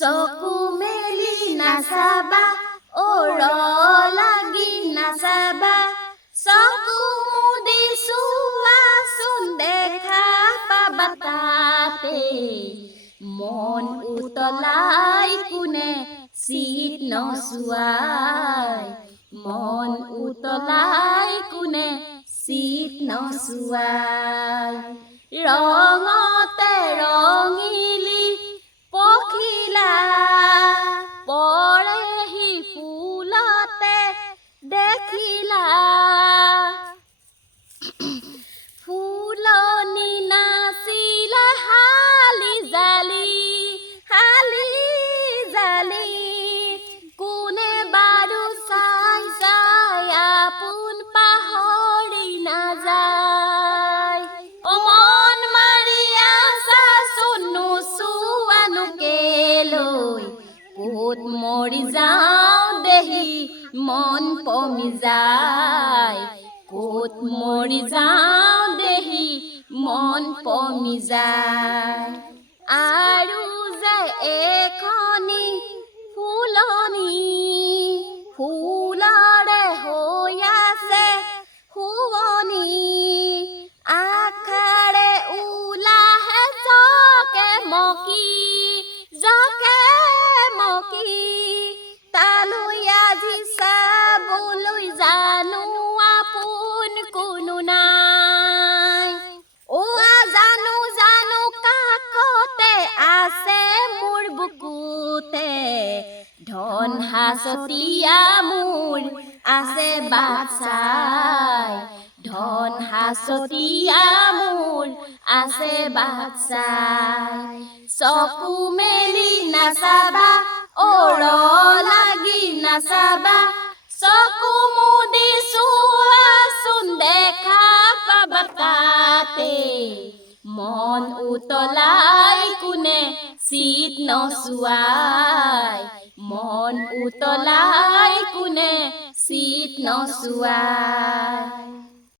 চকু মেলি নাচাবা অৰ লাগি নাচাবা চকু মুদি চোৱাচোন দেখা পাবা তাতে মন উতলাই কোনে চিত নচুৱাই মন উতলাই কোনে চিত নচুৱাই ৰঙতে ৰঙিলি পখিলা পৰেহি ফুলতে দেখিলা ফুলনি নাচিলে হালি জালি কোনে বাৰু চাই চাই আপোন পাহৰি নাযায় অ মন মাৰি আছাচোন নোচোৱানো কেলৈ ক'ত মৰি যাওঁ দেহি মন পমি যায় ক'ত মৰি যাওঁ দেহি মন পমি যায় আৰু যে এখনি ফুলনি ফুলৰে হৈ আছে শুৱনি আখাৰে ওলাহে জকে মকি তালৈ আজি চাবলৈ জানো আপোন কোনো নাই অ জানো কাষতে আছে মোৰ বুকুতে ধন হাচতিয়া মোৰ আছে বাচাই ধন হাচতিয়া মোৰ আছে বাচাই চকু মেলি নাচাবা অৰ লাগি নাচাবা চকু মুদি চোৱাচোন দেখা পাবা তাতে মন উতলাই কোনে চিত নচুৱাই মন উতলাই কোনে চিত নচুৱাই